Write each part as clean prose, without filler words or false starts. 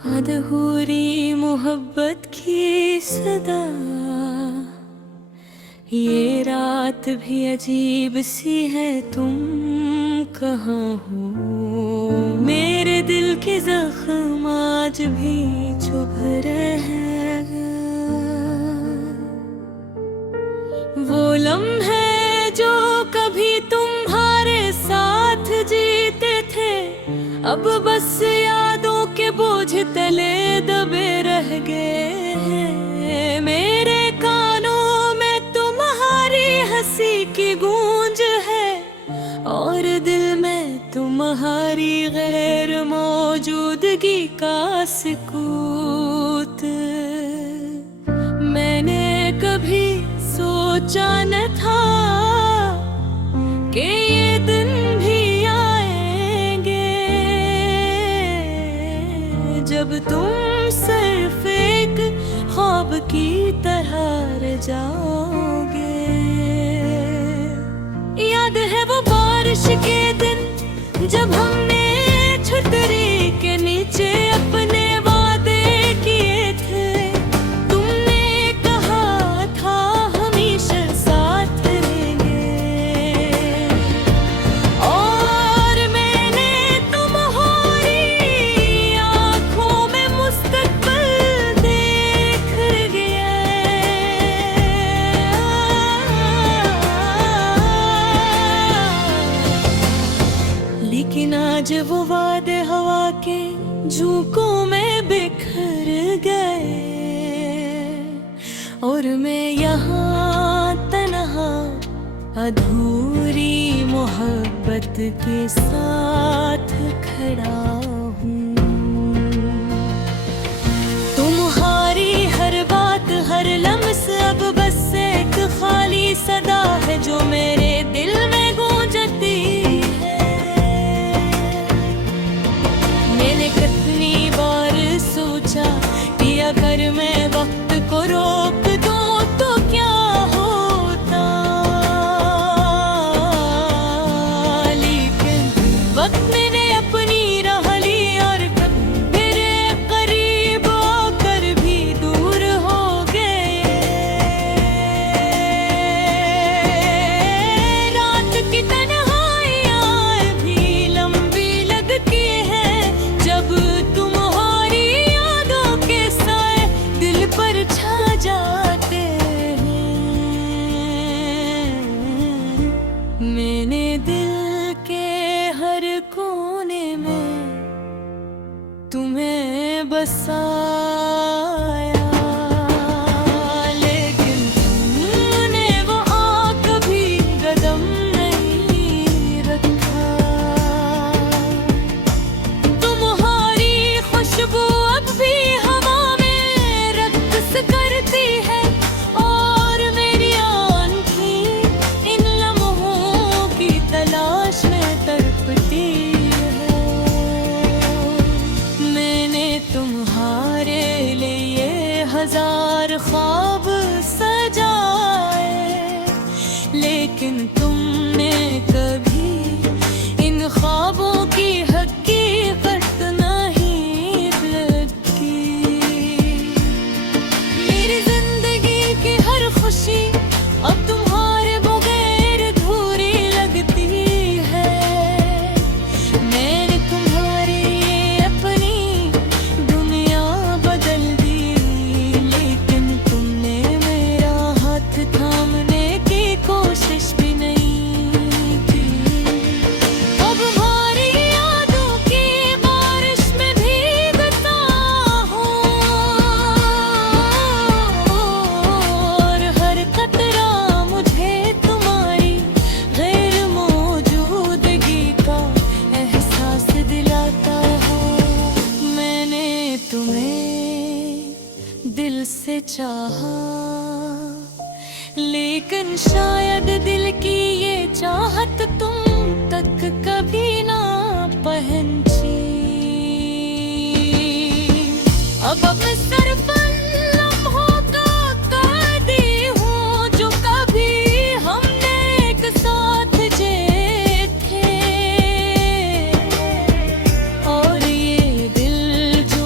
अधूरी मोहब्बत की सदा, ये रात भी अजीब सी है, तुम कहाँ हो? मेरे दिल के जख्म आज भी चुभ रहे हैं। वो लम्हे जो कभी तुम्हारे साथ जीते थे, अब बस यादों के बोझ तले दबे रह गए हैं। मेरे कानों में तुम्हारी हंसी की गूंज है, और दिल में तुम्हारी गैर मौजूदगी का सुकूत। मैंने कभी सोचा न था कि ये दिन भी आएंगे, जब तुम सिर्फ एक ख्वाब की तरह रह जाओगे। याद है वो बारिश के दिन, जब हमने छतरी के नीचे अपने वादे किए थे। तुमने कहा था हमेशा साथ रहेंगे, और मैंने तुम्हारी आंखों में मुस्तकबिल देख गया। लेकिन आज वो वादे हवा के झोंकों में बिखर गए, और मैं यहाँ तन्हा अधूरी मोहब्बत के साथ खड़ा हूँ। तुम्हारी हर बात, हर लम्स अब बस एक खाली सदा है, जो मेरे दिल में गूंजती है। मैंने कितनी बार सोचा कि अगर मैं वक्त को रोक दूं तो क्या होता, लेकिन वक्त मैंने अपनी राह ली, और मेरे करीब आकर भी दूर हो गए। रात की तन्हाइयाँ भी लंबी लगती है, जब तुम्हारी यादों के साए दिल पर छा जाते हैं। मैंने दिल के हर कोने में तुम्हें बसाया, लेकिन तुमने वो कभी कदम नहीं रखा। तुम्हारी खुशबू अब भी हवा में रक्स करती है, और मेरी आँखें इन लम्हों की तलाश में तड़पती है। मैंने तुम्हारे लिए हजार ख्वाब सजाए, लेकिन तुमने कभी इन ख्वाबों की हकीकत नहीं देखी। मेरी जिंदगी की हर खुशी अब तुम्हारे बगैर अधूरी लगती है। मैंने तुम्हारी अपनी दुनिया बदल दी, लेकिन तुमने मेरा हाथ थामने की कोशिश भी नहीं की। अब हमारी यादों की बारिश में भीगता हूँ, और हर कतरा मुझे तुम्हारी गैर मौजूदगी का एहसास दिलाता है। मैंने तुम्हें दिल से चाहा, लेकिन शायद दिल की ये चाहत तुम तक कभी ना पहुंची। अब मैं सिर्फ लम्हों का कैदी हूँ, जो कभी हमने एक साथ जिए थे, और ये दिल जो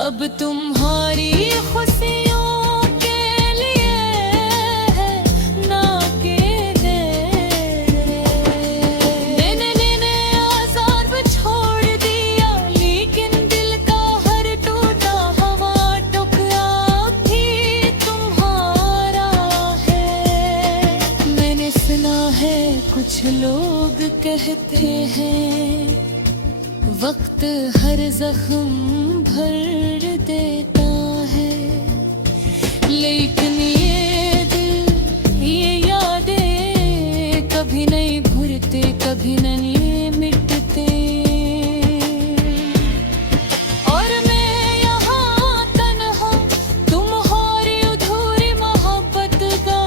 अब तुम्हारी खुशियों के लिए है ना के ने आज़ाद छोड़ दिया, लेकिन दिल का हर टूटा हवा टुकड़ा भी तुम्हारा है। मैंने सुना है कुछ लोग कहते हैं वक्त हर जख्म भर देता है, लेकिन ये दिल ये यादें कभी नहीं भूलते, कभी नहीं मिटते। और मैं यहाँ तन्हा तुम्हारी अधूरी मोहब्बत का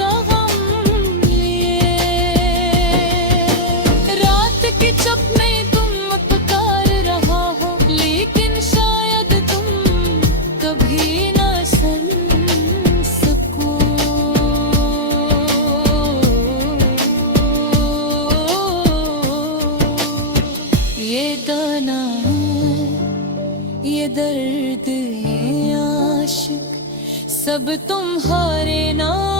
गम लिए, रात की चुप में लेकिन शायद तुम कभी ना सुन सको। ये दाना ये दर्द ये आशिक सब तुम्हारे नाम